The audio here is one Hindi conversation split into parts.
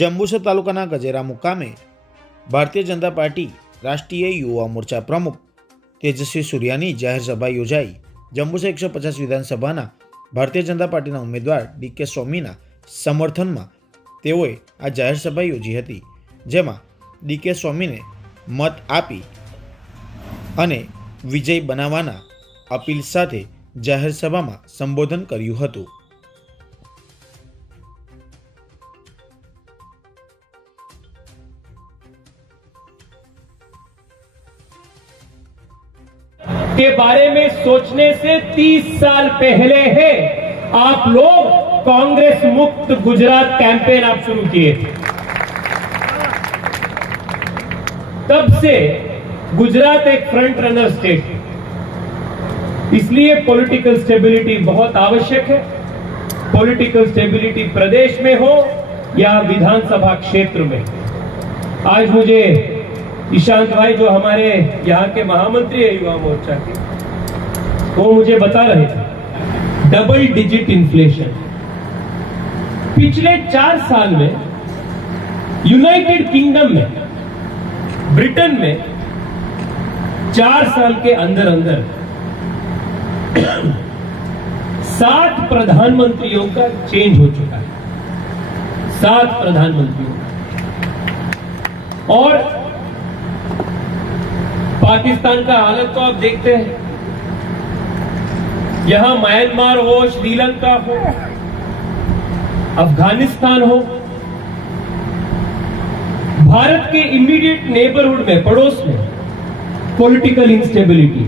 જંબુસર તાલુકાના ગજેરા મુકામે ભારતીય જનતા પાર્ટી રાષ્ટ્રીય યુવા મોરચા પ્રમુખ તેજસ્વી સૂર્યાની જાહેર સભા યોજાઈ। જંબુસર 150 વિધાનસભાના ભારતીય જનતા પાર્ટીના ઉમેદવાર ડીકે સ્વામીના સમર્થનમાં તેઓએ આ જાહેર સભા યોજી હતી, જેમાં ડીકે સ્વામીને મત આપી અને વિજય બનાવવાના અપીલ સાથે જાહેર સભામાં સંબોધન કર્યું હતું। के बारे में सोचने से 30 साल पहले है आप लोग कांग्रेस मुक्त गुजरात कैंपेन आप शुरू किए थे। तब से गुजरात एक फ्रंट रनर स्टेट है, इसलिए पॉलिटिकल स्टेबिलिटी बहुत आवश्यक है। पॉलिटिकल स्टेबिलिटी प्रदेश में हो या विधानसभा क्षेत्र में। आज मुझे ईशांत भाई जो हमारे यहाँ के महामंत्री है युवा मोर्चा के, वो मुझे बता रहे थे डबल डिजिट इन्फ्लेशन पिछले 4 साल में यूनाइटेड किंगडम में, ब्रिटेन में 4 साल के अंदर अंदर 7 प्रधानमंत्रियों का चेंज हो चुका है। 7 प्रधानमंत्रियों का। और पाकिस्तान का हालत तो आप देखते हैं, यहां म्यांमार हो, श्रीलंका हो, अफगानिस्तान हो, भारत के इमीडिएट नेबरहुड में, पड़ोस में पॉलिटिकल इंस्टेबिलिटी।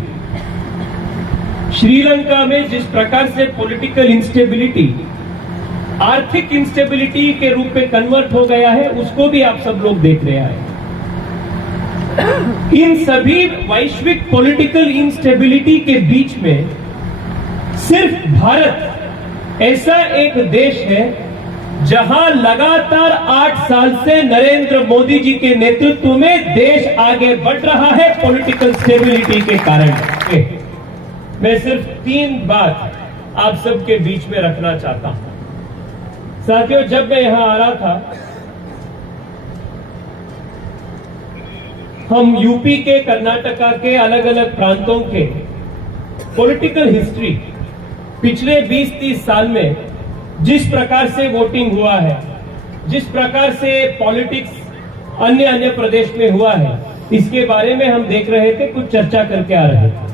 श्रीलंका में जिस प्रकार से पॉलिटिकल इंस्टेबिलिटी आर्थिक इंस्टेबिलिटी के रूप में कन्वर्ट हो गया है, उसको भी आप सब लोग देख रहे हैं। इन सभी वैश्विक पॉलिटिकल इंस्टेबिलिटी के बीच में सिर्फ भारत ऐसा एक देश है जहां लगातार 8 साल से नरेंद्र मोदी जी के नेतृत्व में देश आगे बढ़ रहा है पॉलिटिकल स्टेबिलिटी के कारण। मैं सिर्फ 3 बात आप सबके बीच में रखना चाहता हूं। साथियों, जब मैं यहां आ रहा था, हम यूपी के, कर्नाटका के अलग अलग प्रांतों के पॉलिटिकल हिस्ट्री पिछले 20-30 साल में जिस प्रकार से वोटिंग हुआ है, जिस प्रकार से पॉलिटिक्स अन्य प्रदेश में हुआ है, इसके बारे में हम देख रहे थे, कुछ चर्चा करके आ रहे थे।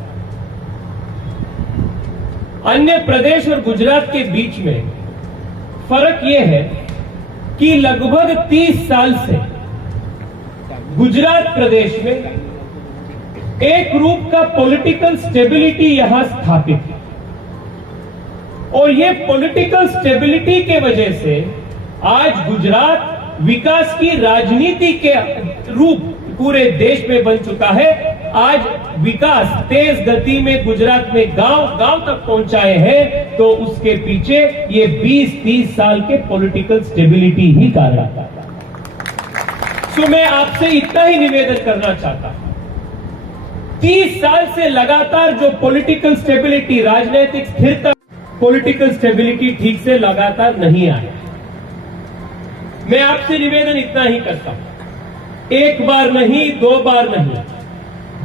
अन्य प्रदेश और गुजरात के बीच में फर्क यह है कि लगभग 30 साल से गुजरात प्रदेश में एक रूप का पॉलिटिकल स्टेबिलिटी यहां स्थापित है, और ये पॉलिटिकल स्टेबिलिटी के वजह से आज गुजरात विकास की राजनीति के रूप पूरे देश में बन चुका है। आज विकास तेज गति में गुजरात में गांव तक पहुंचाए हैं, तो उसके पीछे ये 20-30 साल के पॉलिटिकल स्टेबिलिटी ही कारण आता है। तो मैं आपसे इतना ही निवेदन करना चाहता हूं, 30 साल से लगातार जो पॉलिटिकल स्टेबिलिटी, राजनीतिक स्थिरता, पॉलिटिकल स्टेबिलिटी ठीक से लगातार नहीं आई। मैं आपसे निवेदन इतना ही करता हूं, 1 बार नहीं, 2 बार नहीं,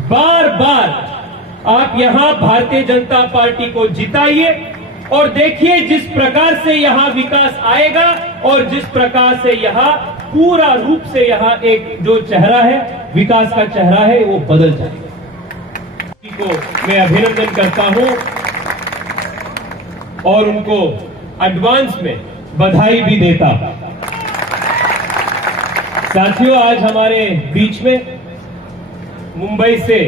बार बार आप यहां भारतीय जनता पार्टी को जिताइए और देखिए जिस प्रकार से यहां विकास आएगा और जिस प्रकार से यहां पूरा रूप से यहां एक जो चेहरा है, विकास का चेहरा है, वो बदल जाएगा। को मैं अभिनंदन करता हूं और उनको एडवांस में बधाई भी देता हूं। साथियों, आज हमारे बीच में मुंबई से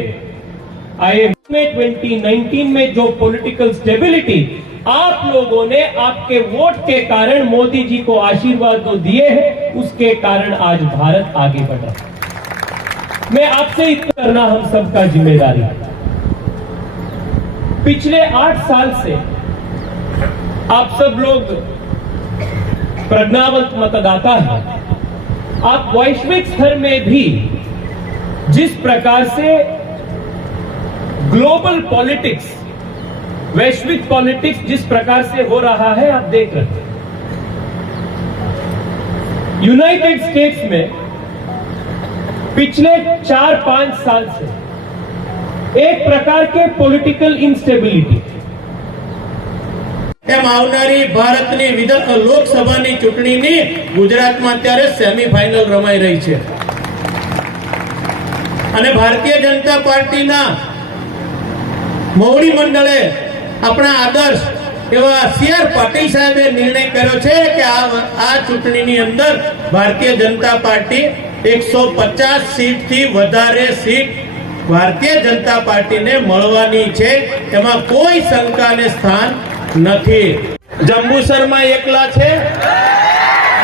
आए 2019 में जो पॉलिटिकल स्टेबिलिटी आप लोगों ने आपके वोट के कारण मोदी जी को आशीर्वाद तो दिए हैं, उसके कारण आज भारत आगे बढ़ रहा है। मैं आपसे इतना करना हम सबका जिम्मेदारी है। पिछले 8 साल से आप सब लोग प्रज्ञावंत मतदाता हैं। आप वैश्विक स्तर में भी जिस प्रकार से ग्लोबल पॉलिटिक्स, वैश्विक पॉलिटिक्स जिस प्रकार से हो रहा है, आप देख रहे हैं। यूनाइटेड स्टेट्स में पिछले 4-5 साल से एक प्रकार के पॉलिटिकल इंस्टेबिलिटी એમ આવનારી ભારતની લોકસભાની ચૂંટણીની ગુજરાતમાં અત્યારે સેમીફાઇનલ રમાઈ રહી છે અને ભારતીય જનતા પાર્ટીના મોવડી મંડળે આપણા આદર્શ એવા CR પાટીલ સાહેબે નિર્ણય કર્યો છે કે આ ચૂંટણીની અંદર ભારતીય जनता પાર્ટી 150 સીટથી વધારે સીટ ભારતીય जनता પાર્ટીને મળવાની છે એમાં કોઈ શંકાને સ્થાન નથી। જંબુસરમાં એકલા છે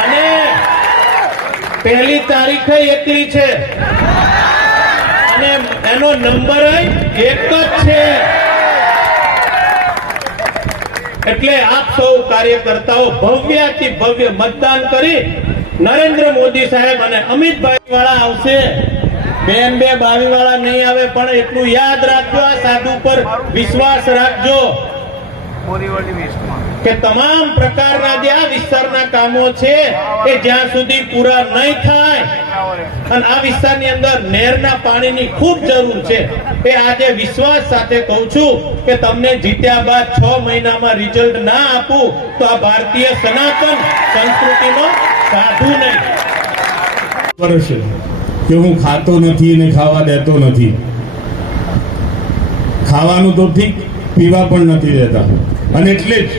અને પહેલી તારીખે એકલી છે અને એનો નંબર એક જ છે। એટલે આપ સૌ કાર્યકર્તાઓ ભવ્યાથી ભવ્ય મતદાન કરી નરેન્દ્ર મોદી સાહેબ અને અમિતભાઈ વાળા આવશે। બેન 22 વાળા નહીં આવે પણ એટલું યાદ રાખજો, આ સાધુ પર વિશ્વાસ રાખજો કે તમામ પ્રકારના જે આ વિસ્તારના કામો છે એ જ્યાં સુધી પૂરા નહીં થાય અને આ વિસ્તારની અંદર નહેરના પાણીની ખૂબ જરૂર છે એ આજે વિશ્વાસ સાથે કહું છું કે તમને જીત્યા બાદ 6 મહિનામાં રિઝલ્ટ ના આપું તો આ ભારતીય સનાતન સંસ્કૃતિનો સાધુ નહીં। કે હું ખાતો નથી અને ખાવા દેતો નથી, ખાવાનું તો ઠીક, પીવા પણ નથી દેતા અને એટલે જ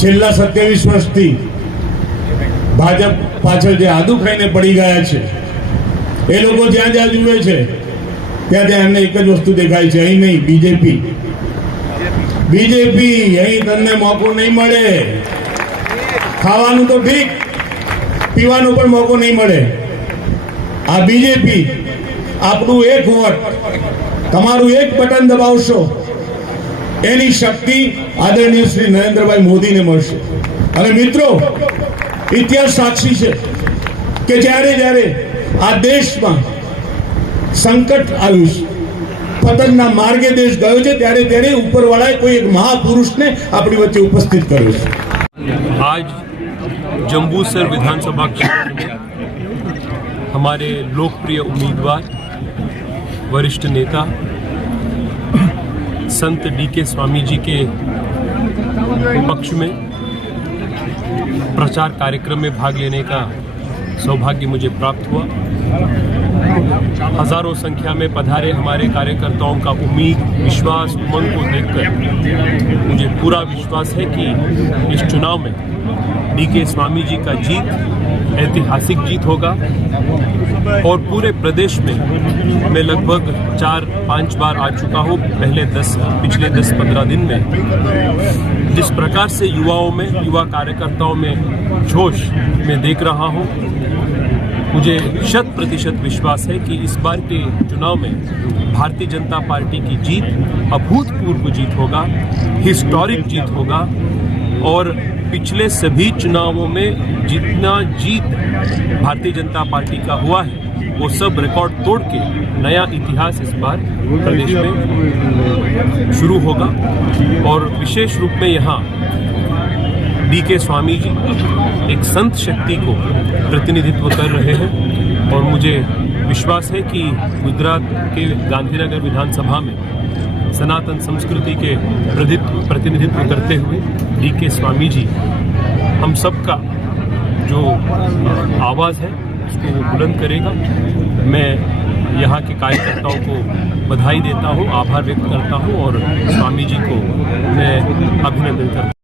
છેલ્લા 27 વર્ષથી ભાજપ પાછળ જે આદુ ખાઈને પડી ગયા છે એ લોકો જ્યાં જ્યાં જુએ છે ત્યાં ત્યાં એમને એક જ વસ્તુ દેખાય છે, અહીં નહીં બીજેપી અહીં તમને મોકો નહીં મળે, ખાવાનું તો ઠીક, પીવાનો પણ મોકો નહીં મળે। આ બીજેપી આપણું એક વોટ, તમારું એક બટન દબાવશો એની શક્તિ આદરણીય શ્રી નરેન્દ્રભાઈ મોદીને મળશે। અને મિત્રો, ઇતિહાસ સાક્ષી છે કે જ્યારે જ્યારે આ દેશમાં સંકટ આવ્યું છે, પતનના માર્ગે દેશ ગયો છે, ત્યારે ત્યારે ઉપરવાળાએ કોઈ એક મહાપુરુષને આપણી વચ્ચે ઉપસ્થિત કર્યો છે। आज जम्बूसर विधानसभा क्षेत्र में हमारे लोकप्रिय उम्मीदवार वरिष्ठ नेता संत DK स्वामी जी के पक्ष में प्रचार कार्यक्रम में भाग लेने का सौभाग्य मुझे प्राप्त हुआ। हजारों संख्या में पधारे हमारे कार्यकर्ताओं का उम्मीद, विश्वास, उमंग को देखकर मुझे पूरा विश्वास है कि इस चुनाव में DK स्वामी जी का जीत ऐतिहासिक जीत होगा और पूरे प्रदेश में मैं लगभग 4-5 बार आ चुका हूँ। पिछले 10-15 दिन में जिस प्रकार से युवा कार्यकर्ताओं में जोश मैं देख रहा हूँ, मुझे 100% विश्वास है कि इस बार के चुनाव में भारतीय जनता पार्टी की जीत अभूतपूर्व जीत होगा, हिस्टोरिक जीत होगा और पिछले सभी चुनावों में जितना जीत भारतीय जनता पार्टी का हुआ है वो सब रिकॉर्ड तोड़ के नया इतिहास इस बार प्रदेश में शुरू होगा। और विशेष रूप में यहाँ DK स्वामी जी एक संत शक्ति को प्रतिनिधित्व कर रहे हैं और मुझे विश्वास है कि गुजरात के गांधीनगर विधानसभा में सनातन संस्कृति के प्रतिनिधित्व करते हुए DK स्वामी जी हम सबका जो आवाज़ है उसको वो बुलंद करेगा। मैं यहाँ के कार्यकर्ताओं को बधाई देता हूँ, आभार व्यक्त करता हूँ और स्वामी जी को मैं अभिनंदन करता हूँ।